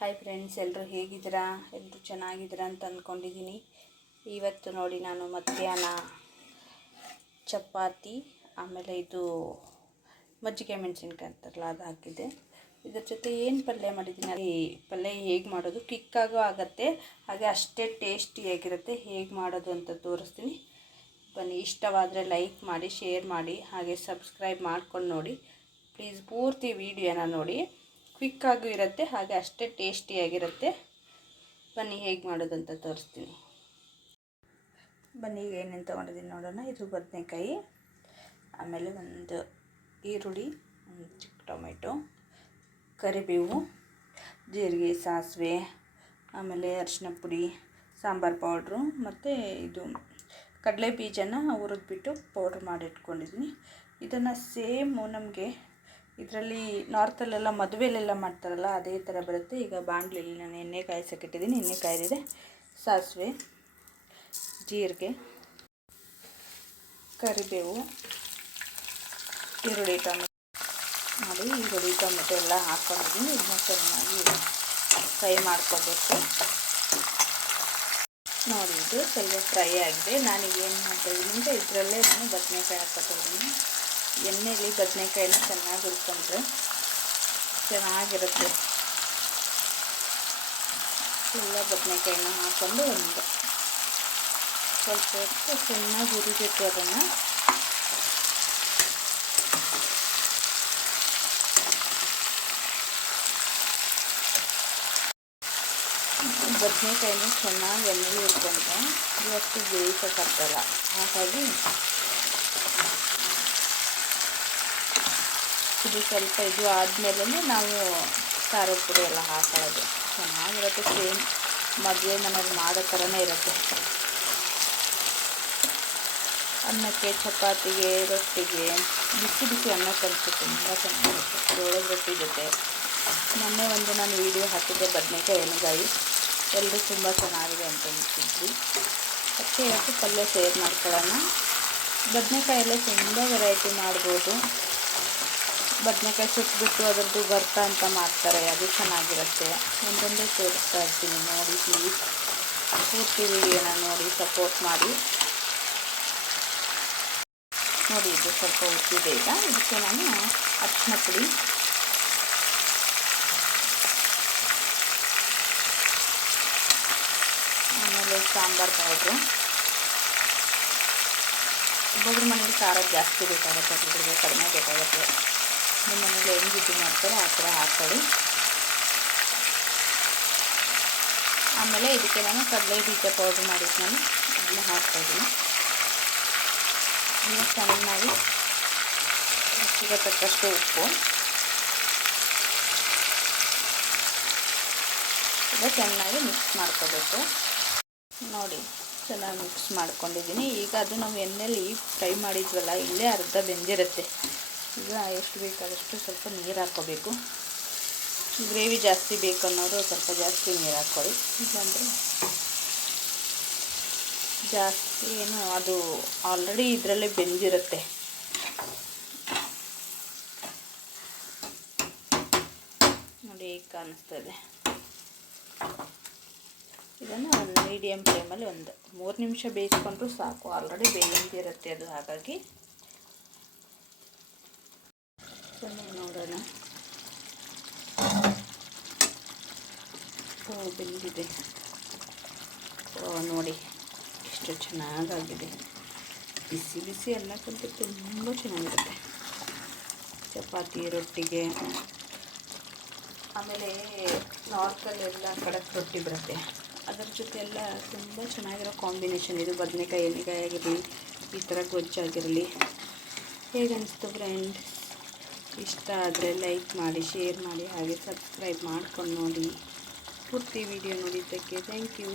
Hi friends ಎಲ್ಲರೂ ಹೇಗಿದ್ದೀರಾ? ಎಲ್ಲರೂ ಚೆನ್ನಾಗಿದ್ದೀರಾ ಅಂತ ಅಂದ್ಕೊಂಡಿದ್ದೀನಿ ಇವತ್ತು ನೋಡಿ ನಾನು ಮಧ್ಯಾಹ್ನ ಚಪಾತಿ, ಆಮೇಲೆ ಇದು ಮಜ್ಜಿಗೆ ಮೆಣಸಿನ್ಕಾಯಿ ಅಂತಾರಲ್ಲ, ಅದು ಹಾಕಿದ್ದೆ. ಇದ್ರ ಜೊತೆ ಏನು ಪಲ್ಯ ಮಾಡಿದ್ದೀನಿ? ಈ ಪಲ್ಯ ಹೇಗೆ ಮಾಡೋದು? ಕ್ವಿಕ್ಕಾಗೂ ಆಗುತ್ತೆ. ಹಾಗೆ ಅಷ್ಟೇ ಟೇಸ್ಟಿಯಾಗಿರುತ್ತೆ ಹೇಗೆ ಮಾಡೋದು ಅಂತ ತೋರಿಸ್ತೀನಿ. ಬನ್ನಿ, ಇಷ್ಟವಾದರೆ ಲೈಕ್ ಮಾಡಿ ಶೇರ್ ಮಾಡಿ, ಹಾಗೆ ಸಬ್ಸ್ಕ್ರೈಬ್ ಮಾಡ್ಕೊಂಡು ನೋಡಿ. ಪ್ಲೀಸ್ ಪೂರ್ತಿ ವೀಡಿಯೋನ ನೋಡಿ. ಕ್ವಿಕ್ಕಾಗೂ ಇರುತ್ತೆ, ಹಾಗೆ ಅಷ್ಟೇ ಟೇಸ್ಟಿಯಾಗಿರುತ್ತೆ. ಬನ್ನಿ, ಹೇಗೆ ಮಾಡೋದಂತ ತೋರಿಸ್ತೀನಿ. ಬನ್ನಿ, ಈಗ ಏನೇನು ತೊಗೊಂಡಿದ್ದೀನಿ ನೋಡೋಣ. ಇದು ಬದನೆಕಾಯಿ, ಆಮೇಲೆ ಒಂದು ಈರುಳ್ಳಿ, ಒಂದು ಚಿಕ್ಕ ಟೊಮೆಟೊ, ಕರಿಬೇವು, ಜೀರಿಗೆ, ಸಾಸಿವೆ, ಆಮೇಲೆ ಅರಿಶಿನ ಪುಡಿ, ಸಾಂಬಾರು ಪೌಡ್ರು, ಮತ್ತು ಇದು ಕಡಲೆ ಬೀಜನ ಹುರಿದ್ಬಿಟ್ಟು ಪೌಡ್ರ್ ಮಾಡಿಟ್ಕೊಂಡಿದ್ದೀನಿ. ಇದನ್ನು ಸೇಮು ನಮಗೆ ಇದರಲ್ಲಿ ನಾರ್ತಲ್ಲೆಲ್ಲ ಮದುವೆಲೆಲ್ಲ ಮಾಡ್ತಾರಲ್ಲ, ಅದೇ ಥರ ಬರುತ್ತೆ. ಈಗ ಬಾಣಲೆಯಲ್ಲಿ ನಾನು ಎಣ್ಣೆ ಕಾಯಿಸೋಕ್ಕಿಟ್ಟಿದ್ದೀನಿ, ಎಣ್ಣೆ ಕಾಯ್ದಿದೆ. ಸಾಸಿವೆ, ಜೀರಿಗೆ, ಕರಿಬೇವು, ಈರುಳ್ಳಿ ಟೊಮೆಟೊ ನೋಡಿ ಈರುಳ್ಳಿ, ಟೊಮೆಟೊ ಎಲ್ಲ ಹಾಕ್ಕೊಂಡಿದ್ದೀನಿ. ಇದನ್ನ ಚೆನ್ನಾಗಿ ಫ್ರೈ ಮಾಡ್ಕೋಬೇಕು. ನೋಡಿ, ಇದು ಸ್ವಲ್ಪ ಫ್ರೈ ಆಗಿದೆ. ನಾನೀಗ ಏನು ಮಾಡ್ತಾಯಿದ್ದೀನಿ ಅಂದರೆ ಇದರಲ್ಲೇ ನಾನು ಬದನೆಕಾಯಿ ಹಾಕ್ಕೊತಿದ್ದೀನಿ. ಎಣ್ಣೆಯಲ್ಲಿ ಬದನೆಕಾಯಿನ ಚೆನ್ನಾಗಿ ಹುರ್ಕೊಂಡ್ರೆ ಚೆನ್ನಾಗಿರುತ್ತೆ. ಎಲ್ಲ ಬದನೆಕಾಯಿನ ಹಾಕೊಂಡು ಒಂದು ಸ್ವಲ್ಪ ಹೊತ್ತು ಚೆನ್ನಾಗಿ ಹುರಿಬೇಕು ಅದನ್ನು. ಬದನೆಕಾಯಿನ ಚೆನ್ನಾಗಿ ಎಣ್ಣೆಲಿ ಹುರ್ಕೊಂಡ್ರೆ ಇವತ್ತು ಬೇಯಿಸೋಕ್ಕಾಗ್ತಲ್ಲ ಹಾಗಾಗಿ ಇದು ಸ್ವಲ್ಪ ಇದು ಆದಮೇಲೆ ನಾವು ಖಾರದ ಪುಡಿ ಎಲ್ಲ ಹಾಕೊಳ್ಳೋದು. ಚೆನ್ನಾಗಿರುತ್ತೆ, ಸೇಮ್ ಮದುವೆ ಮನೇಲಿ ಮಾಡೋ ಥರನೇ ಇರುತ್ತೆ. ಅನ್ನಕ್ಕೆ, ಚಪಾತಿಗೆ, ರೊಟ್ಟಿಗೆ, ಬಿಸಿ ಬಿಸಿ ಅನ್ನ ಕಲಿಸಿ ತುಂಬ ಚೆನ್ನಾಗಿರುತ್ತೆ. ಜೋಳದ ರೊಟ್ಟಿ ಜೊತೆ. ಮೊನ್ನೆ ಒಂದು ನಾನು ವೀಡಿಯೋ ಹಾಕಿದ್ದೆ, ಬದನೆಕಾಯಿ ಎಣ್ಣೆಗಾಯಿ ಎಲ್ಲರೂ ತುಂಬ ಚೆನ್ನಾಗಿದೆ ಅಂತ ಅನ್ಸಿದ್ವಿ ಅದಕ್ಕೆ ಇವತ್ತು ಪಲ್ಯ ಸೇರ್ ಮಾಡ್ಕೊಳ್ಳೋಣ. ಬದನೆಕಾಯಲ್ಲೇ ತುಂಬ ವೆರೈಟಿ ಮಾಡ್ಬೋದು. ಬದನೆಕಾಯಿ ಸುಟ್ಬಿಟ್ಟು ಅದರದ್ದು ಭರ್ತ ಅಂತ ಮಾಡ್ತಾರೆ, ಅದು ಚೆನ್ನಾಗಿರುತ್ತೆ. ಒಂದೊಂದೇ ತೋರಿಸ್ತಾ ಇರ್ತೀನಿ ನೋಡಿ ಪ್ಲೀಸ್ ಪೂರ್ತಿ ವಿಡಿಯೋನ ನೋಡಿ ಸಪೋರ್ಟ್ ಮಾಡಿ. ನೋಡಿ, ಇದು ಸ್ವಲ್ಪ ಉಪ್ಪಿದೆ ಈಗ. ಇದಕ್ಕೆ ನಾನು ಅರಿಶಿನ ಪುಡಿ. ಆಮೇಲೆ ಸಾಂಬಾರು ಪೌಡ್ರು ಒಬ್ಬೊಬ್ರ ಮನೇಲಿ ಖಾರ ಜಾಸ್ತಿ ಬೇಕಾಗುತ್ತೆ ಒಬ್ಬೊಬ್ರಿಗೆ ಕಡಿಮೆ ಬೇಕಾಗುತ್ತೆ. ನಿಮ್ಮ ಮನೇಲಿ ಹೆಂಗೆ ಇದು ಮಾಡ್ತಾರೆ ಆ ಥರ ಹಾಕ್ಕೊಳ್ಳಿ. ಆಮೇಲೆ ಇದಕ್ಕೆ ನಾನು ಕಡಲೆ ಬೀಜ ಪೌಡ್ರ್ ನಾನು, ಅದನ್ನ ಹಾಕ್ತಾಯಿದ್ದೀನಿ ಇನ್ನು ಚೆನ್ನಾಗಿ ರುಚಿಗೆ ತಕ್ಕಷ್ಟು ಉಪ್ಪು. ಈಗ ಚೆನ್ನಾಗಿ ಮಿಕ್ಸ್ ಮಾಡ್ಕೋಬೇಕು. ನೋಡಿ, ಚೆನ್ನಾಗಿ ಮಿಕ್ಸ್ ಮಾಡ್ಕೊಂಡಿದ್ದೀನಿ. ಈಗ ಅದು ನಾವು ಎಣ್ಣೆಲಿ ಫ್ರೈ ಮಾಡಿದ್ವಲ್ಲ, ಇಲ್ಲೇ ಅರ್ಧ ಬೆಂದಿರುತ್ತೆ. ಈಗ ಎಷ್ಟು ಬೇಕಾದಷ್ಟು ಸ್ವಲ್ಪ ನೀರು ಹಾಕ್ಕೋಬೇಕು. ಗ್ರೇವಿ ಜಾಸ್ತಿ ಬೇಕು ಅನ್ನೋರು ಸ್ವಲ್ಪ ಜಾಸ್ತಿ ನೀರು ಹಾಕ್ಕೊಳ್ಳಿ. ಇಲ್ಲಾಂದರೆ ಜಾಸ್ತಿ ಏನು ಅದು ಆಲ್ರೆಡಿ ಇದರಲ್ಲೇ ಬೆಂದಿರುತ್ತೆ. ನೋಡಿ ಈಗ ಕಾಣಿಸ್ತದೆ ಇದನ್ನು ಒಂದು ಮೀಡಿಯಮ್ ಫ್ಲೇಮಲ್ಲಿ ಒಂದು ಮೂರು ನಿಮಿಷ ಬೇಯಿಸ್ಕೊಂಡ್ರೂ ಸಾಕು. ಆಲ್ರೆಡಿ ಬೇಯಿಂದಿರುತ್ತೆ ಅದು, ಹಾಗಾಗಿ ಚೆನ್ನಾಗಿ ನೋಡೋಣ. ಓ, ಬೆಂದಿದೆ. ಓ, ನೋಡಿ, ಎಷ್ಟು ಚೆನ್ನಾಗಾಗಿದೆ. ಬಿಸಿ ಬಿಸಿ ಅನ್ನಕ್ಕಂತೂ ತುಂಬ ಚೆನ್ನಾಗಿರುತ್ತೆ. ಚಪಾತಿ, ರೊಟ್ಟಿಗೆ. ಆಮೇಲೆ ನಾರ್ತಲ್ಲೆಲ್ಲ ಕಡಕ್ ರೊಟ್ಟಿ ಬರುತ್ತೆ. ಅದರ ಜೊತೆ ಎಲ್ಲ ತುಂಬ ಚೆನ್ನಾಗಿರೋ ಕಾಂಬಿನೇಷನ್ ಇದು ಬದನೆಕಾಯಿ, ಎಣ್ಣೆಕಾಯಿ ಆಗಿರಲಿ, ಈ ಥರ ಗೊಜ್ಜಾಗಿರಲಿ ಹೇಗೆ ಫ್ರೆಂಡ್ ಇಷ್ಟ ಆದರೆ ಲೈಕ್ ಮಾಡಿ ಶೇರ್ ಮಾಡಿ, ಹಾಗೆ ಸಬ್ಸ್ಕ್ರೈಬ್ ಮಾಡ್ಕೊಂಡು ನೋಡಿ. ಪೂರ್ತಿ ವಿಡಿಯೋ ನೋಡಿದ್ದಕ್ಕೆ ಥ್ಯಾಂಕ್ ಯು